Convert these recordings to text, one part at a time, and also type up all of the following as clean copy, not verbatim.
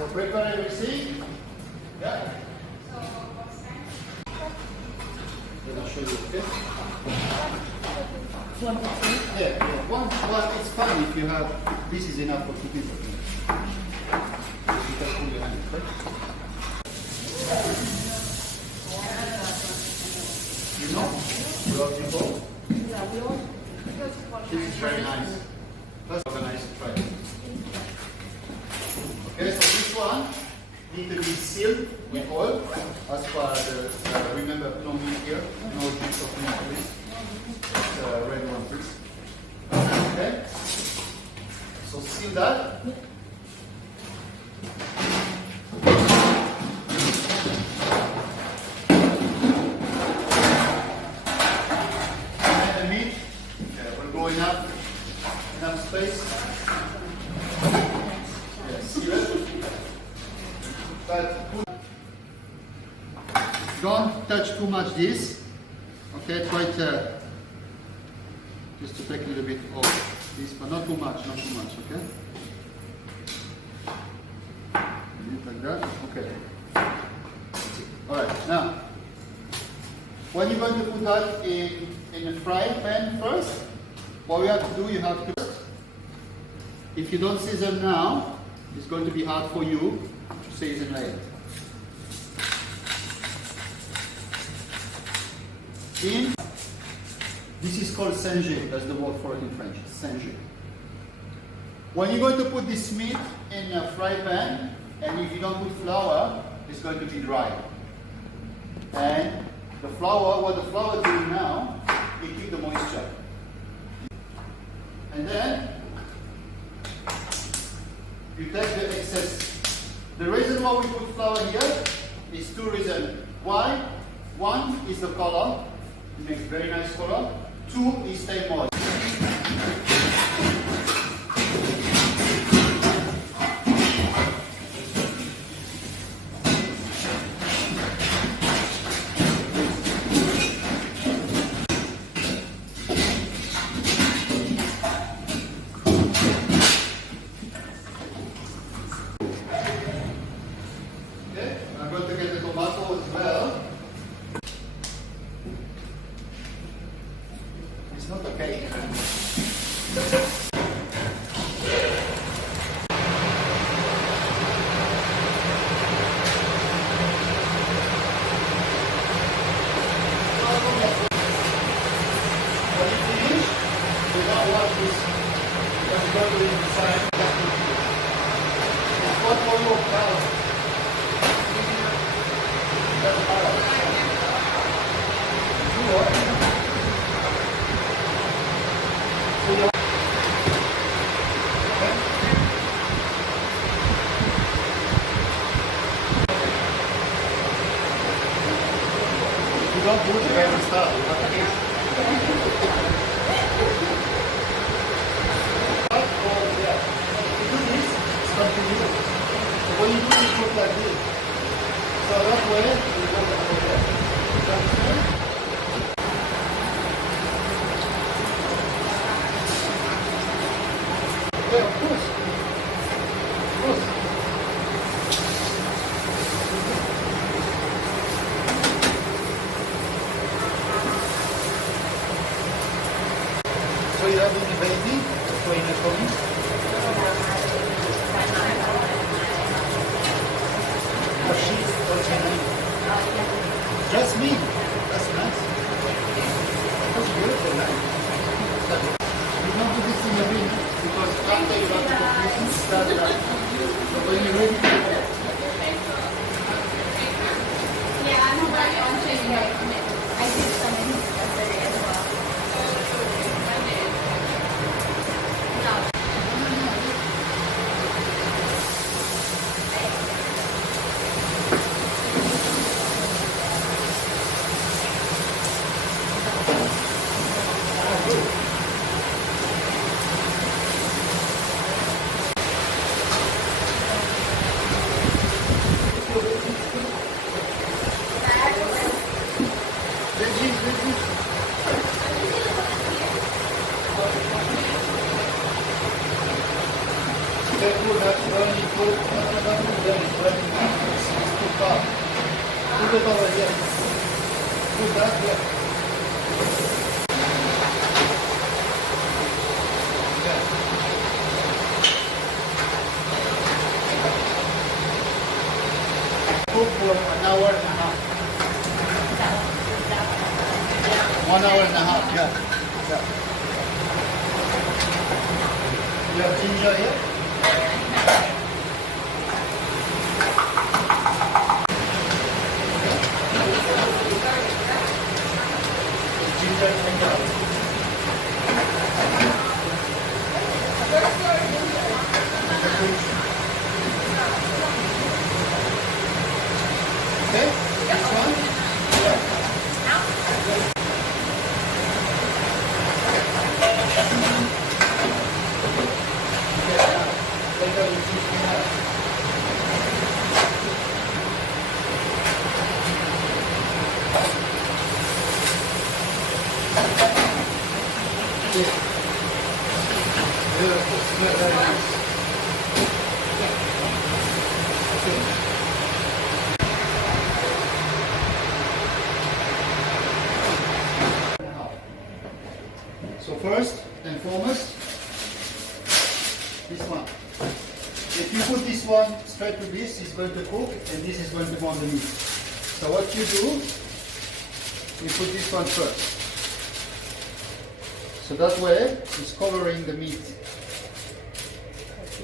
So prepare everything. Yeah. Then I'll show you, okay? Yeah. One, it's fine if you have, this is enough for 2 people. You can pull your hand, okay? You know? You love people? This is very nice. Let's organize it, try it. Okay, so this one needs to be sealed with oil as per the, remember, no meat here, no bits of meat, please. It's a red one, please. Okay, so seal that. And the meat, will go enough space. Seal it. But don't touch too much this. Okay, try to just to take a little bit of this, but not too much, okay? Like that, okay. Alright, now, when you're going to put that in a frying pan first, what you have to do, you have to, if you don't season now, it's going to be hard for you to season later. This is called singe, that's the word for it in French, singe. When you're going to put this meat in a fry pan, and if you don't put flour, it's going to be dry. And the flour, what the flour is doing now, it keeps the moisture. And then, you take the excess. The reason why we put flour here is 2 reasons. Why? 1 is the color, it makes very nice color. 2 is stay moist. You don't do it, you guys start. You have to taste. When you do this, put like this. So that way, you go over there. You understand? Yeah, of course. Of course. So you have any baby? So in the Pommes? Just me. That's nice. That's beautiful, right? You don't do this in the bin because after you have to cook this, start Put it over here. Put that here. Cook for an hour and a half. 1 hour and a half, yeah. You have ginger here? Ginger and garlic. Okay, this one? Yeah. Very nice. So first and foremost, this one. If you put this one straight to this, it's going to cook and this is going to go on the meat. So what you do, you put this one first. So that way it's covering the meat.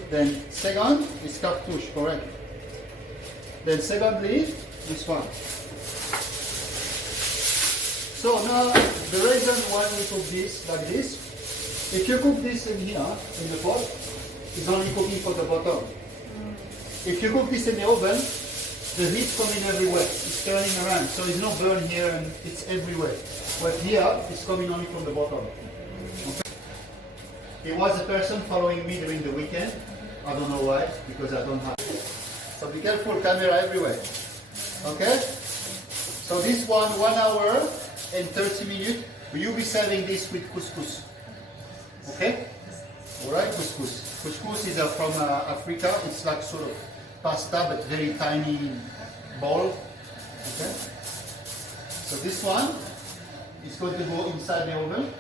Then second is cartouche, correct. Then secondly, this one. So now the reason why we cook this like this, if you cook this in here, in the pot, it's only cooking for the bottom. If you cook this in the oven, the heat coming everywhere. It's turning around, so it's not burn here and it's everywhere. But here, it's coming only from the bottom. Okay. There was a person following me during the weekend. I don't know why, because I don't have. So be careful, camera everywhere. Okay? So this one, 1 hour and 30 minutes. You'll be serving this with couscous. Okay? Alright, couscous. Couscous is from Africa. It's like sort of pasta, but very tiny ball. Okay? So this one is going to go inside the oven.